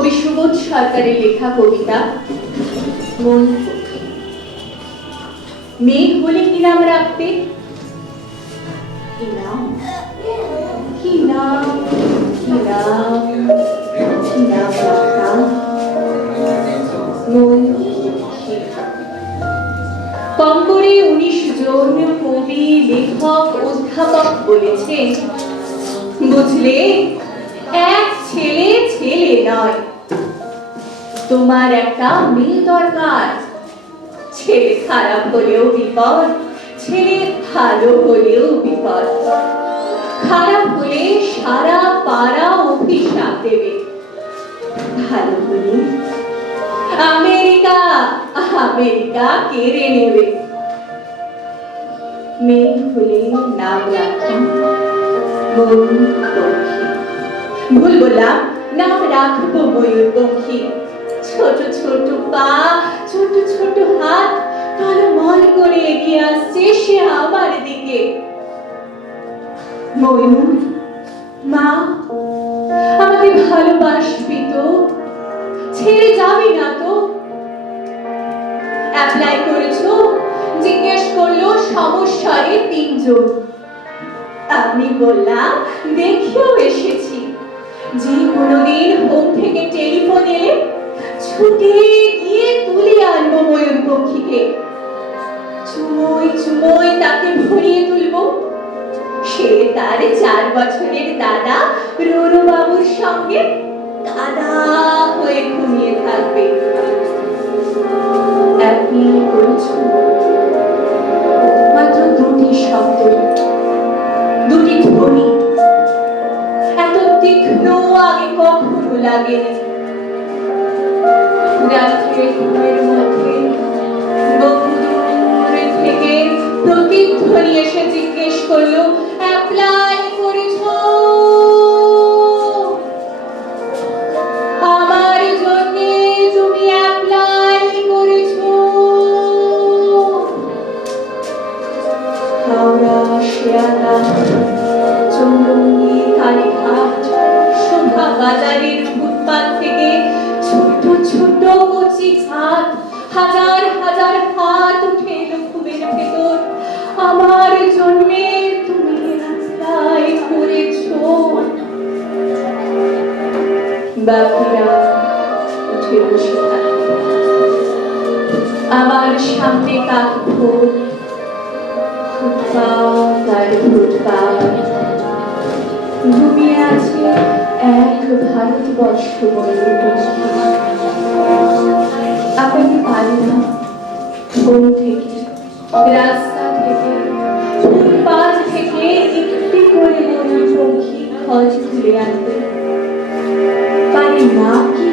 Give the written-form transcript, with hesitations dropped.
কবি সুবোধ সরকারের লেখা কবিতা ময়ূরপঙ্খী। মেঘ বলে কি নাম রাখতে? কি নাম, কি নাম, কি নাম, কি নাম রাখতাম? ময়ূরপঙ্খী। কম্বরে 19 জন কবি, লেখক, অধ্যাপক বলেছেন, বুঝলে, এক ছেলে ছেলে নয়, তোমার একটা মেয়ে দরকার। ছেলে খারাপ হলেও বিপদ, ছেলে ভালো হলেও বিপদ। খারাপ হলে সারা পাড়া অভিশাপ দেবে, ভালো হলে আমেরিকা আমেরিকা কেড়ে নেবে। মেয়ে হলে নাম রাখতাম ময়ূরপঙ্খী। ভুল বললাম, নাম রাখবো ময়ূরপঙ্খী। ছোট ছোট পা, ছোট ছোট হাত, টলমল করে এগিয়ে আসছে সে আমার দিকে। ময়ূর, মা, আমাকে ভালোবাসবি তো? ছেড়ে যাবি না তো? অ্যাপ্লাই করেছো? জিজ্ঞেস করলো সমস্যারে 3 জন। আমি বললাম, দেখেও এসেছি। যে কোনোদিন হোম থেকে টেলিফোন এলে ছুটে গিয়ে তুলে আনবো ময়ূরপঙ্খীকে। চুমোই চুমোই তাকে ভরিয়ে তুলবো। সে তার 4 বছরের দাদা রোরো বাবুর সঙ্গে কাদা হয়ে ঘুমিয়ে থাকবে। অ্যাপ্লাই করেছো? মাত্র 2টি শব্দ, 2টি ধ্বনি, এত তীক্ষ্ণ আগে কখনো লাগেনি। রাত্রে ঘুমের মধ্যে বহুদূর থেকে প্রতিধ্বনি এসে জিজ্ঞেস করলো, অ্যাপ্লাই করেছো? আমার জন্যে তুমি অ্যাপ্লাই করেছো? হাওড়া, শিয়ালদা, চৌরঙ্গি, কালীঘাট, শোভা বাজারের ফুটপাত থেকে ছোট ছোট কচি হাত, হাজার হাজার হাত উঠে এলো ঘুমের ভেতর। আমার জন্যে তুমি অ্যাপ্লাই করেছো? বাকিরা উঠে বসে থাকে। আমার সামনে কাকভোর, ফুটপাত আর ফুটপাত। ঘুমিয়ে আছে এক ভারতবর্ষ ময়ূরপঙ্খী। আপনাকে পারি না, ঘুম থেকে, রাস্তা থেকে, ফুটপাত থেকে একটি করে ময়ূরপঙ্খী খোঁজ তুলে আনতে পারি না কি